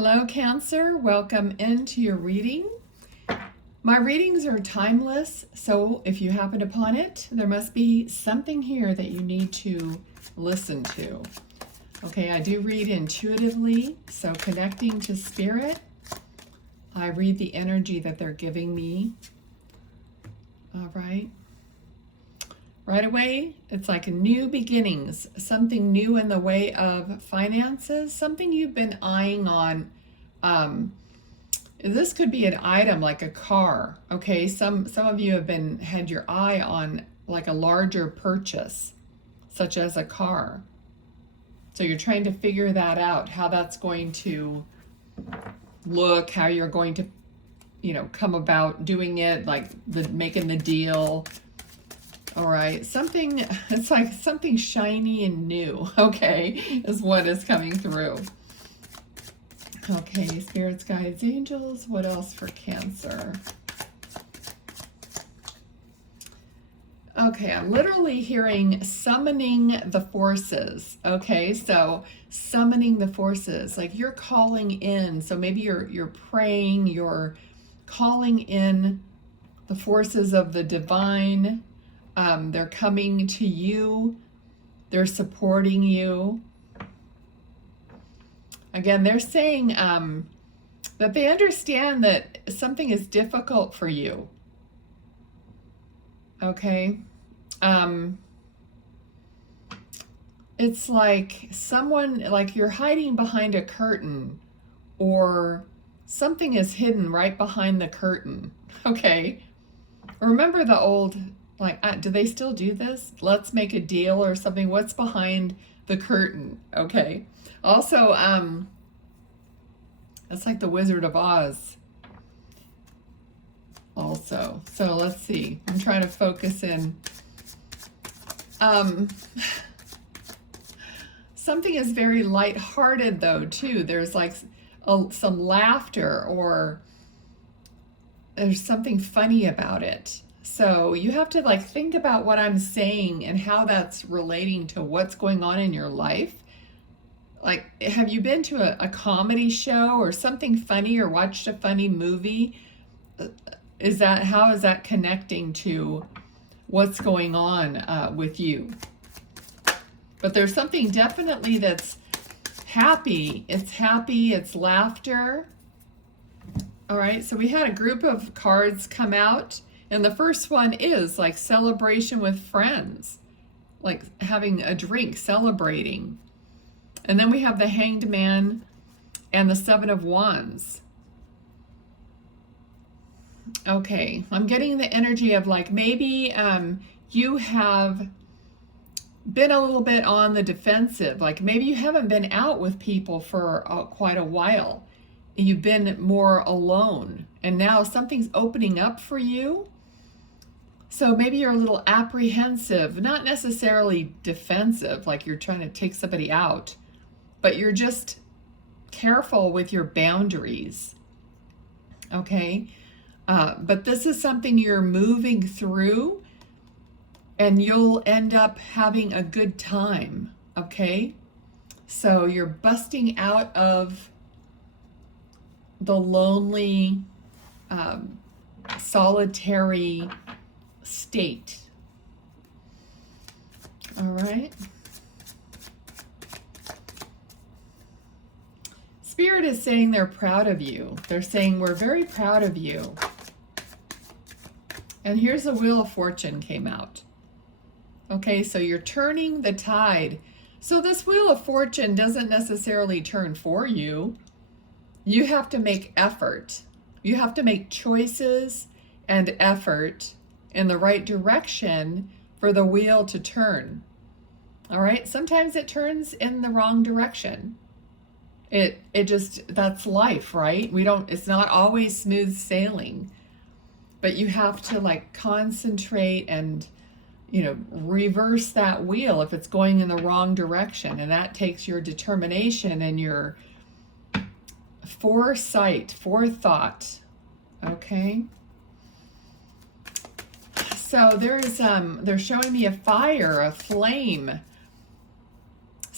Hello, Cancer. Welcome into your reading. My readings are timeless, so if you happen upon it, there must be something here that you need to listen to. Okay, I do read intuitively, so connecting to spirit, I read the energy that they're giving me. All right. Right away, it's like new beginnings, something new in the way of finances, something you've been eyeing on. This could be an item like a car, okay? Some of you have had your eye on like a larger purchase, such as a car. So you're trying to figure that out, how that's going to look, how you're going to, come about doing it, like making the deal. All right, it's like something shiny and new, okay, is what is coming through. Okay, spirits, guides, angels, what else for Cancer? Okay, I'm literally hearing summoning the forces, okay, so summoning the forces, like you're calling in, so maybe you're praying, you're calling in the forces of the divine. They're coming to you. They're supporting you. Again, they're saying that they understand that something is difficult for you. Okay? It's like like you're hiding behind a curtain, or something is hidden right behind the curtain. Okay? Remember the old... do they still do this? Let's make a deal or something. What's behind the curtain? Okay. Also, it's like the Wizard of Oz. Also, so let's see. I'm trying to focus in. Something is very lighthearted though too. There's like some laughter, or there's something funny about it. So you have to think about what I'm saying and how that's relating to what's going on in your life. Like, have you been to a comedy show or something funny, or watched a funny movie? How is that connecting to what's going on with you? But there's something definitely that's happy. It's laughter. All right, so we had a group of cards come out. And the first one is like celebration with friends, like having a drink, celebrating. And then we have the Hanged Man and the Seven of Wands. Okay, I'm getting the energy of maybe you have been a little bit on the defensive. Like maybe you haven't been out with people for quite a while. You've been more alone. And now something's opening up for you. So maybe you're a little apprehensive, not necessarily defensive, like you're trying to take somebody out, but you're just careful with your boundaries, okay? But this is something you're moving through, and you'll end up having a good time, okay? So you're busting out of the lonely, solitary state. All right. Spirit is saying they're proud of you. They're saying we're very proud of you. And here's the Wheel of Fortune came out. Okay, so you're turning the tide. So this Wheel of Fortune doesn't necessarily turn for you. You have to make effort. You have to make choices and effort in the right direction for the wheel to turn. All right, sometimes it turns in the wrong direction. That's life, right? It's not always smooth sailing, but you have to concentrate and reverse that wheel if it's going in the wrong direction. And that takes your determination and your forethought, okay? So they're showing me a fire, a flame.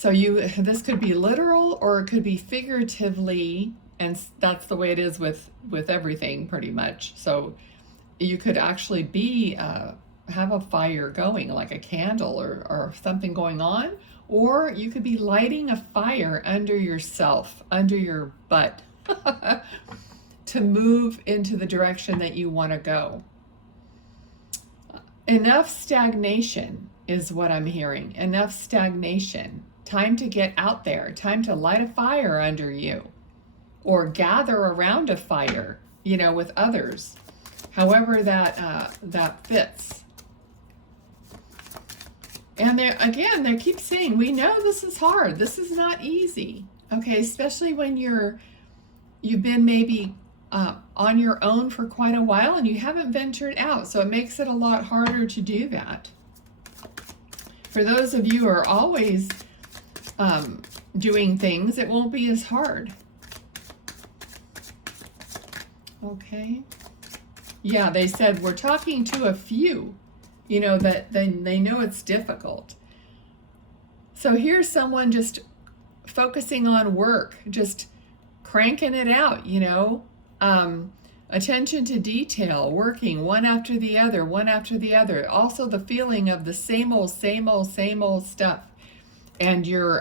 So this could be literal, or it could be figuratively And that's the way it is with everything pretty much. So you could actually be have a fire going, like a candle or something going on, or you could be lighting a fire under yourself, under your butt, to move into the direction that you want to go. Enough stagnation is what I'm hearing. Enough stagnation. Time to get out there. Time to light a fire under you, or gather around a fire, you know, with others. However that fits. And they keep saying, we know this is hard. This is not easy. Okay, especially when you've been maybe on your own for quite a while and you haven't ventured out. So it makes it a lot harder to do that. For those of you who are always doing things, it won't be as hard. Okay. Yeah, they said we're talking to a few, you know, that they know it's difficult. So here's someone just focusing on work, just cranking it out, you know, attention to detail, working one after the other, one after the other. Also the feeling of the same old stuff. And you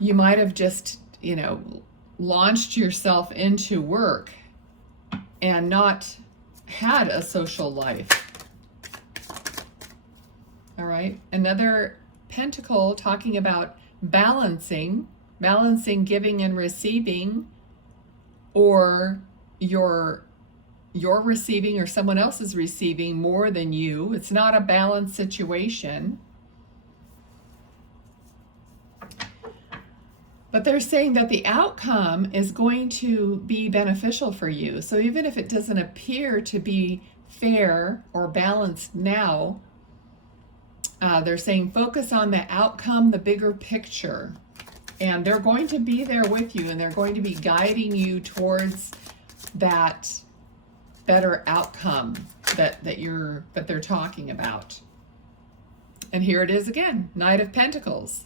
might have just, you know, launched yourself into work and not had a social life. All right. Another pentacle talking about balancing giving and receiving, or you're receiving or someone else is receiving more than you. It's not a balanced situation. But they're saying that the outcome is going to be beneficial for you. So even if it doesn't appear to be fair or balanced now, they're saying focus on the outcome, the bigger picture. And they're going to be there with you, and they're going to be guiding you towards that better outcome that they're talking about. And here it is again, Knight of Pentacles.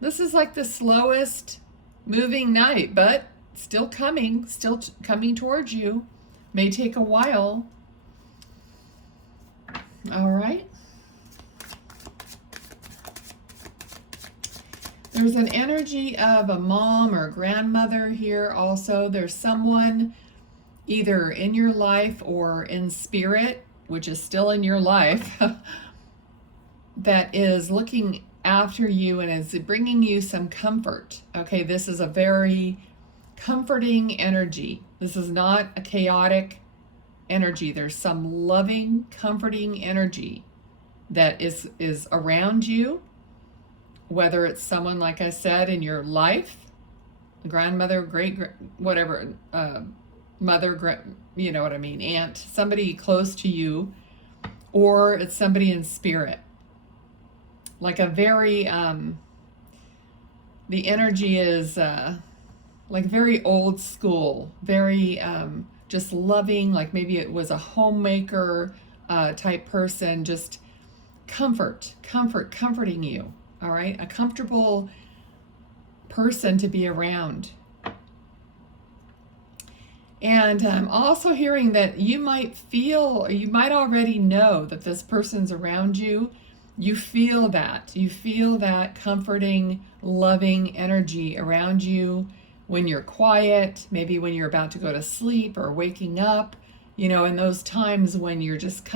This is like the slowest moving knight, but still coming towards you. May take a while. All right. There's an energy of a mom or grandmother here also. There's someone either in your life or in spirit, which is still in your life, that is looking after you and is bringing you some comfort. Okay, this is a very comforting energy. This is not a chaotic energy. There's some loving, comforting energy that is around you, whether it's someone, like I said, in your life, grandmother, whatever, mother, you know what I mean, aunt, somebody close to you, or it's somebody in spirit. Like a very, the energy is like very old school, very just loving, like maybe it was a homemaker type person, just comforting you, all right? A comfortable person to be around. And I'm also hearing that you might feel, or you might already know that this person's around you. You feel that comforting, loving energy around you when you're quiet, maybe when you're about to go to sleep or waking up, you know, in those times when you're just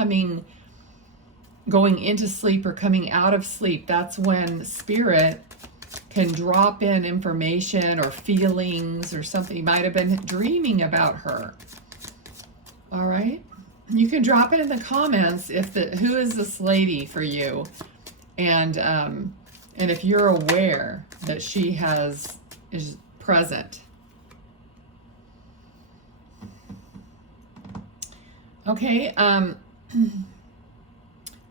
going into sleep or coming out of sleep. That's when spirit can drop in information or feelings or something. You might have been dreaming about her. All right. You can drop it in the comments who is this lady for you, and if you're aware that she is present. Okay,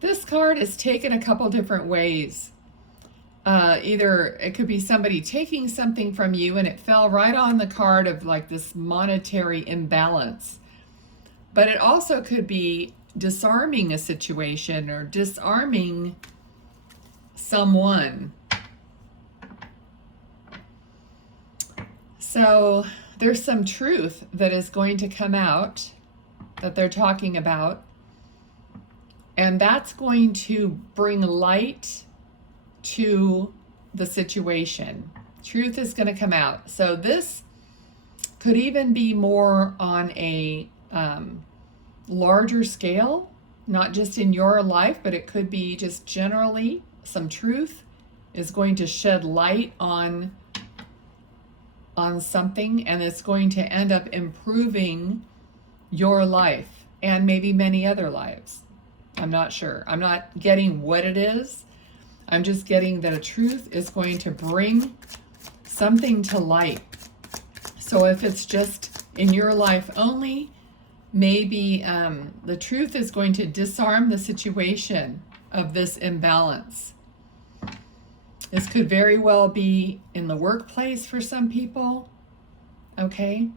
this card is taken a couple different ways. Either it could be somebody taking something from you, and it fell right on the card of like this monetary imbalance. But it also could be disarming a situation or disarming someone. So there's some truth that is going to come out that they're talking about, and that's going to bring light to the situation. Truth is going to come out. So this could even be more on a larger scale, not just in your life, but it could be just generally. Some truth is going to shed light on something, and it's going to end up improving your life and maybe many other lives. I'm not sure. I'm not getting what it is. I'm just getting that a truth is going to bring something to light. So if it's just in your life only, maybe the truth is going to disarm the situation of this imbalance. This could very well be in the workplace for some people, okay?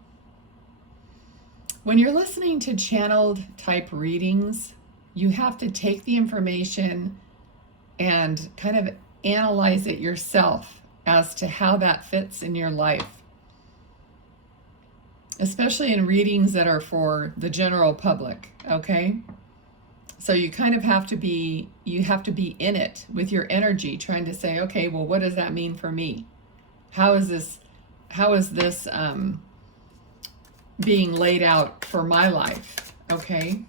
When you're listening to channeled type readings, you have to take the information and kind of analyze it yourself as to how that fits in your life. Especially in readings that are for the general public, okay? So you kind of have to be in it with your energy, trying to say, okay, well, what does that mean for me? How is this being laid out for my life, okay?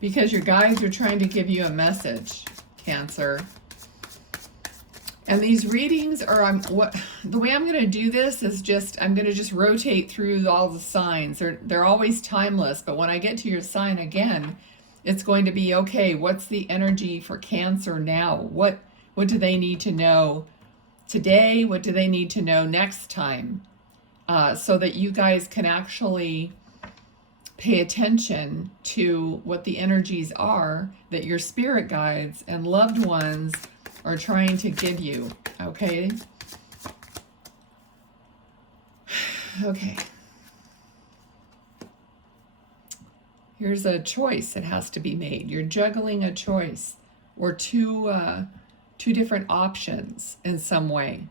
Because your guides are trying to give you a message, Cancer. And these readings are, the way I'm going to do this is I'm going to just rotate through all the signs. They're always timeless, but when I get to your sign again, it's going to be, okay, what's the energy for Cancer now? What do they need to know today? What do they need to know next time? So that you guys can actually pay attention to what the energies are that your spirit guides and loved ones are trying to give you, okay? Okay. Here's a choice that has to be made. You're juggling a choice or two different options in some way.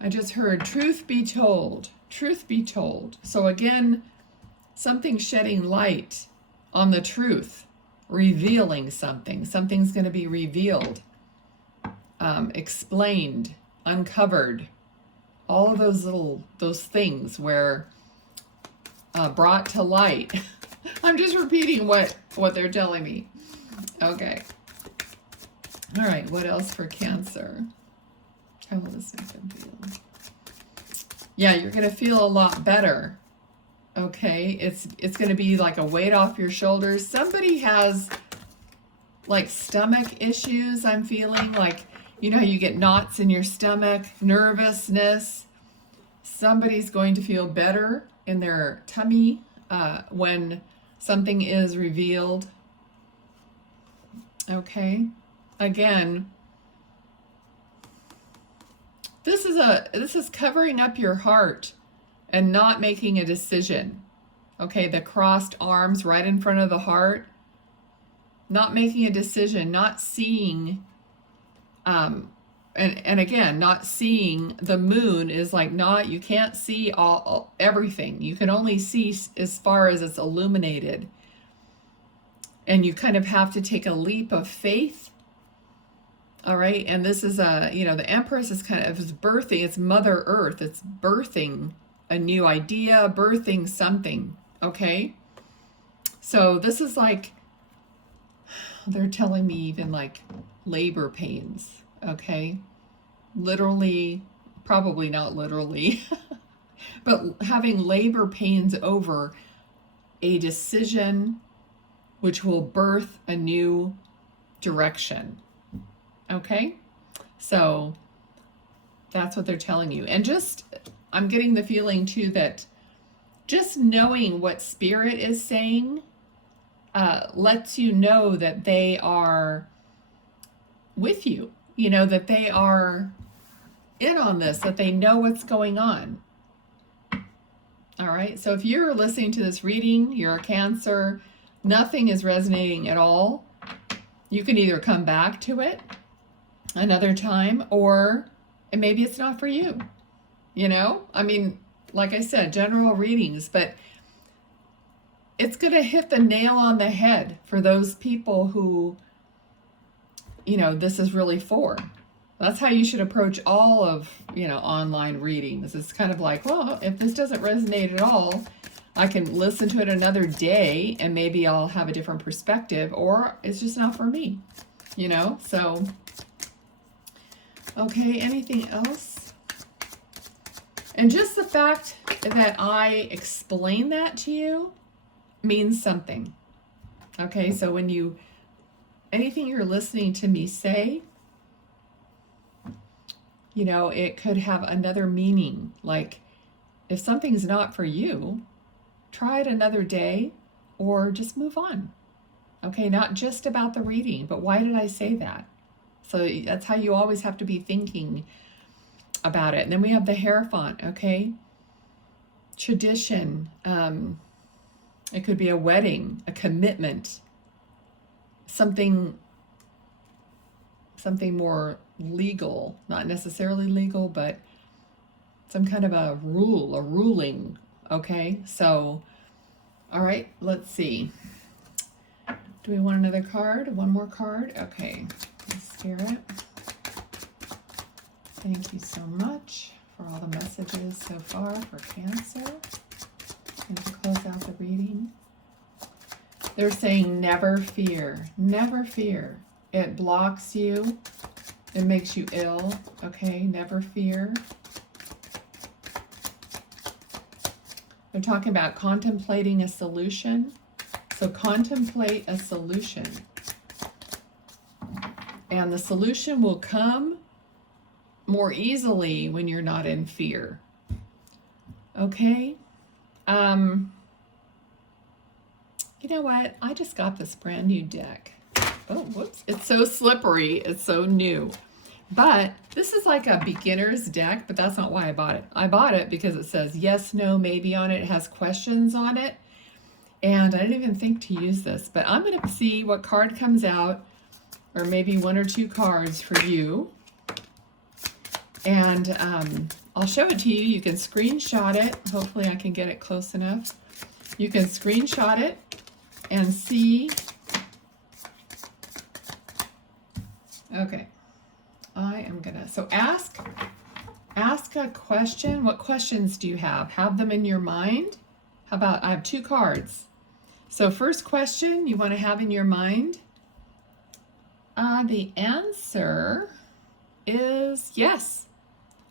I just heard truth be told. Truth be told. So again, something shedding light on the truth, revealing something. Something's going to be revealed, explained, uncovered. All of those things where brought to light. I'm just repeating what they're telling me. Okay. All right. What else for Cancer? How will this make them feel? Yeah, you're going to feel a lot better. Okay, it's going to be like a weight off your shoulders. Somebody has like stomach issues, I'm feeling. Like, you know how you get knots in your stomach, nervousness. Somebody's going to feel better in their tummy when something is revealed. Okay, again, this is covering up your heart and not making a decision. Okay, the crossed arms right in front of the heart. Not making a decision, not seeing, and again, not seeing the moon is like you can't see everything. You can only see as far as it's illuminated. And you kind of have to take a leap of faith. All right, and this is the Empress is kind of birthing, it's Mother Earth, it's birthing a new idea, birthing something, okay? So this is like, they're telling me even like labor pains, okay? Literally, probably not literally, but having labor pains over a decision which will birth a new direction. Okay, so that's what they're telling you. And I'm getting the feeling too that just knowing what Spirit is saying lets you know that they are with you, that they are in on this, that they know what's going on. All right, so if you're listening to this reading, you're a Cancer, nothing is resonating at all, you can either come back to it, another time, or and maybe it's not for you. You know, I mean, like I said, general readings, but it's going to hit the nail on the head for those people who, you know, this is really for. That's how you should approach all of, you know, online readings. It's kind of like, well, if this doesn't resonate at all, I can listen to it another day and maybe I'll have a different perspective, or it's just not for me, you know? So, okay, anything else? And just the fact that I explain that to you means something. Okay, so when you, anything you're listening to me say, you know, it could have another meaning. Like, if something's not for you, try it another day or just move on. Okay, not just about the reading, but why did I say that? So that's how you always have to be thinking about it. And then we have the Hierophant, okay? Tradition. It could be a wedding, a commitment, something more legal, not necessarily legal, but some kind of a rule, a ruling, okay? So, all right, let's see. Do we want another card? One more card? Okay, Spirit. Thank you so much for all the messages so far for Cancer. And to close out the reading, they're saying never fear, never fear. It blocks you, it makes you ill, okay? Never fear. They're talking about contemplating a solution. So contemplate a solution. And the solution will come more easily when you're not in fear. Okay? You know what? I just got this brand new deck. Oh, whoops. It's so slippery. It's so new. But this is like a beginner's deck, but that's not why I bought it. I bought it because it says yes, no, maybe on it. It has questions on it. And I didn't even think to use this, but I'm going to see what card comes out, or maybe one or two cards for you. And I'll show it to you. You can screenshot it. Hopefully I can get it close enough. You can screenshot it and see. Okay. I am gonna, so ask a question. What questions do you have? Have them in your mind. How about, I have two cards. So first question you want to have in your mind. The answer is yes.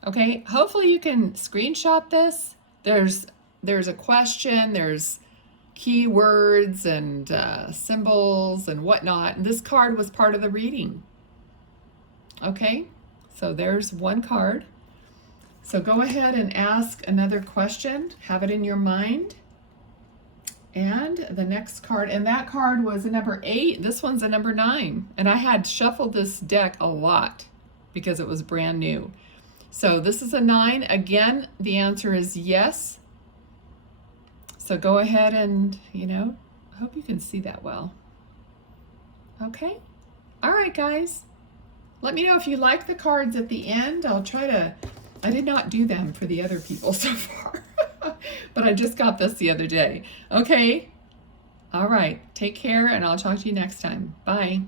Okay, hopefully you can screenshot this. There's a question, there's keywords and symbols and whatnot. And this card was part of the reading. Okay, so there's one card. So go ahead and ask another question. Have it in your mind. And the next card, and that card was a number 8. This one's a number 9. And I had shuffled this deck a lot because it was brand new. So this is a 9. Again, the answer is yes. So go ahead and, you know, I hope you can see that well. Okay. All right, guys. Let me know if you like the cards at the end. I'll try to, I did not do them for the other people so far, but I just got this the other day. Okay. All right. Take care, and I'll talk to you next time. Bye.